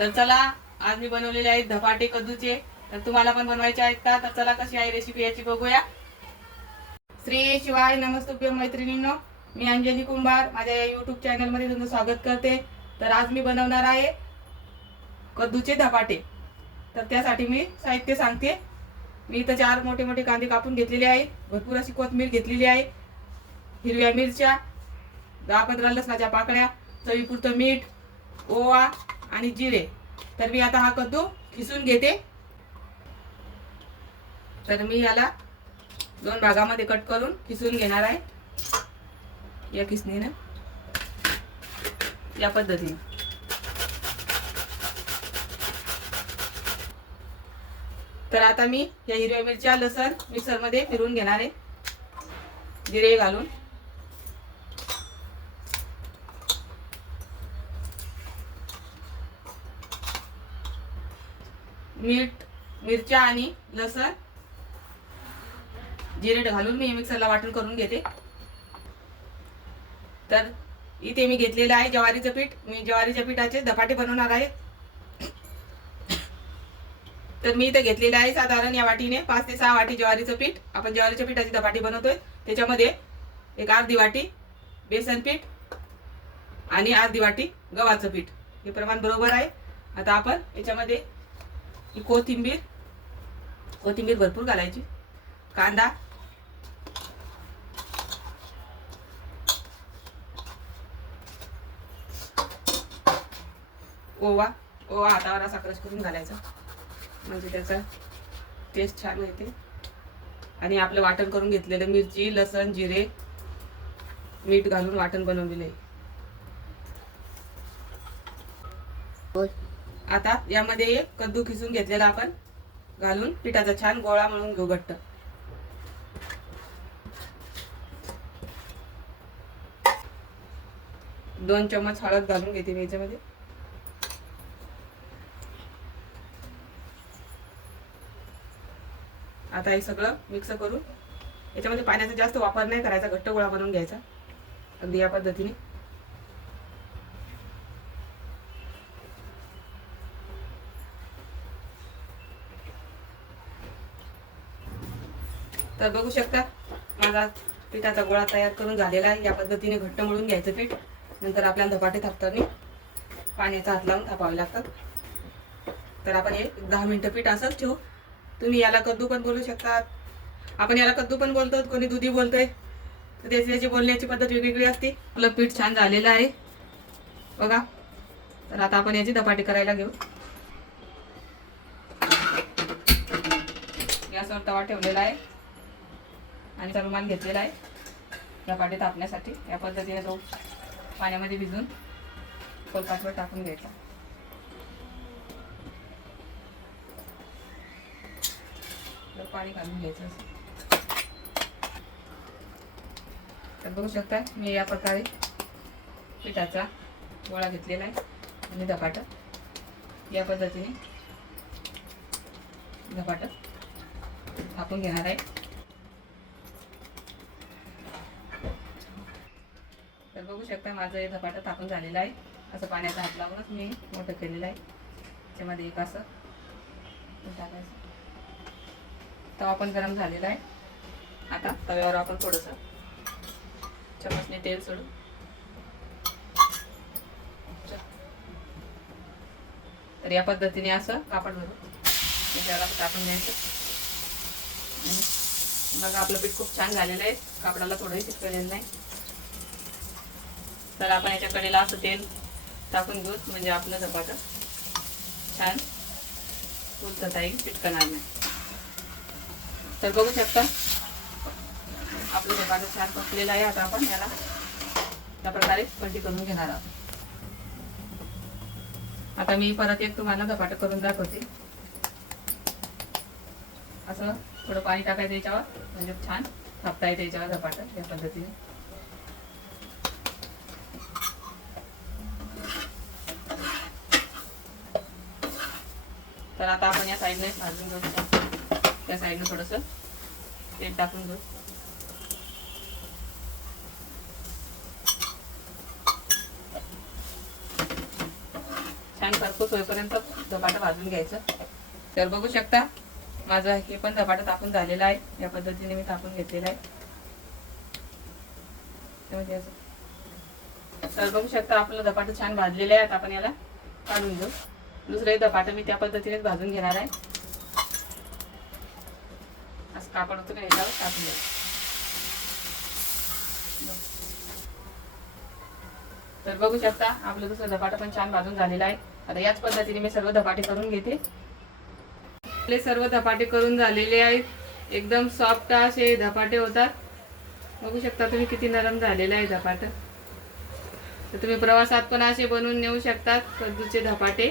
तर चला, आज मी बनवलेले आहेत धपाटे कद्दूचे. तर तुम्हाला पण बनवायचे आहेत का? तर चला, कशी आहे रेसिपी याची बघूया. श्री शिवाय नमस्तुभ्यं मैत्रिणींनो, मी अंजली कुंभार माझ्या युट्यूब चॅनल मध्ये तुमचं स्वागत करते. तर आज मी बनवणार आहे कद्दूचे धपाटे. तर त्यासाठी मी साहित्य सांगते. मी इथं 4 मोठे मोठे कांदे कापून घेतलेले आहेत, भरपूर अशी कोथिंबीर घेतलेली आहे, हिरव्या मिरच्या, 10-15 लसणाच्या पाकळ्या, चवीपुरतं मीठ, ओवा आणि जिरे. तर मी आता हा कद्दू खिसून घेते. तर मी याला 2 भागामध्ये कट करून खिसून घेणार आहे, या खिसणीने, या पद्धतीने. तर आता मी या हिरव्या मिरच्या, लसण मिक्सर मध्ये फिरवून घेणार आहे, जिरे घालून. मीठ, मिरच्या आणि लसण, जिरे घालून मी मिक्सरला वाटण करून घेते. तर इथे मी घेतलेलं आहे ज्वारीचं पीठ. मी ज्वारीच्या पिठाचे धपाटे बनवणार आहे. तर मी इथे घेतलेलं आहे साधारण या वाटीने 5 ते 6 वाटी ज्वारीचं पीठ. आपण ज्वारीच्या पिठाची धपाटे बनवतोय. त्याच्यामध्ये एक अर्धी वाटी बेसन पीठ आणि अर्धी वाटी गव्हाचं पीठ, हे प्रमाण बरोबर आहे. आता आपण याच्यामध्ये कोथिंबीर भरपूर घालायची, कांदा, ओवा हातावर असा क्रश करून घालायचा, म्हणजे त्याचा टेस्ट छान येते. आणि आपलं वाटण करून घेतलेलं मिरची, लसण, जिरे, मीठ घालून वाटण बनवलेलं आहे. आता यामध्ये एक कद्दू खिसून घेतलेला आपण घालून पिठाचा छान गोळा मळून घेऊ घट्ट. दोन चम्मच हळद घालून घेते मी याच्यामध्ये. आता हे सगळं मिक्स करून याच्यामध्ये पाण्याचा जास्त वापर नाही करायचा, घट्ट गोळा बनवून घ्यायचा अगदी या पद्धतीने. तर बघू शकता माझा पिठाचा गोळा तयार करून झालेला आहे. या पद्धतीने घट्ट मळून घ्यायचं पीठ. नंतर आपल्याला धपाटे थापताना पाण्याचा हात लावून थापावे लागतात. तर आपण हे 10 मिनिटं पीठ असंच ठेवू. तुम्ही याला कद्दू पण बोलू शकतात, आपण याला कद्दू पण बोलतो, कोणी दुधी बोलतोय. तर त्याची बोलण्याची पद्धत वेगवेगळी असते. आपलं पीठ छान झालेलं आहे बघा. तर आता आपण याची धपाटे करायला घेऊ. गॅसवर तवा ठेवलेला आहे आणि रुमाल घेतलेला आहे धपाटे तापण्यासाठी. या पद्धतीने तो पाण्यामध्ये भिजून कोलपाटवर टाकून घ्यायचा. पाणी घालून घ्यायचं. तर बघू शकता मी या प्रकारे पिठाचा गोळा घेतलेला आहे आणि धपाटा या पद्धतीने धपाटा थापून घेणार आहे. तर बघू शकता माझं हे धपाटा थापून झालेलं आहे. असं पाण्याचा हात लावूनच मी मोठं केलेलं आहे. त्याच्यामध्ये एक असं टाकायचं. तवा पण गरम झालेला आहे. आता तव्यावर आपण थोडंसं चमचने तेल सोडू. तर या पद्धतीने असं कापड भरून त्याच्यावर टाकून द्यायचं. बघा आपलं पीठ खूप छान झालेलं आहे, कापडाला थोडंही चिटकलेलं नाही. तर आपण याच्या कडेला असं तेल टाकून घेऊ, म्हणजे आपलं धपाटं छान फुलत आहे, चिटकणार नाही. तर बघू शकता आपलं धपाटं छान पकलेलं आहे. आता आपण याला त्या प्रकारे पलटी करून घेणार आहोत. आता मी परत एक तुम्हाला धपाटं करून दाखवते. असं थोडं पाणी टाकायचं याच्यावर, म्हणजे छान थापता येते याच्यावर धपाटं या पद्धतीने. तर आता आपण या साईडने भाजून घेऊ. त्या साईडने थोडंसं तेल टाकून घेऊ. छान छान खरपूस होईपर्यंत धपाटा भाजून घ्यायचं. तर बघू शकता माझं हे पण धपाटा तापून झालेला आहे. या पद्धतीने मी तापून घेतलेला आहे. तर बघू शकता आपलं धपाटा छान भाजलेलं आहे. आता आपण याला काढून घेऊ. दुसरे धपाटे मी त्या पद्धतीनेच भाजून घेणार आहे. असं कापड होतं का याच्यावर टाकून घ्यायचं. तर बघू शकता आपलं दुसरं धपाटा पण छान भाजून झालेला आहे. आता याच पद्धतीने मी सर्व धपाटे करून घेते. आपले सर्व धपाटे करून झालेले आहेत. एकदम सॉफ्ट असे धपाटे होतात. बघू शकता तुम्ही किती नरम झालेले आहे धपाटे. तर तुम्ही प्रवासात पण असे बनवून नेऊ शकतात कद्दूचे धपाटे.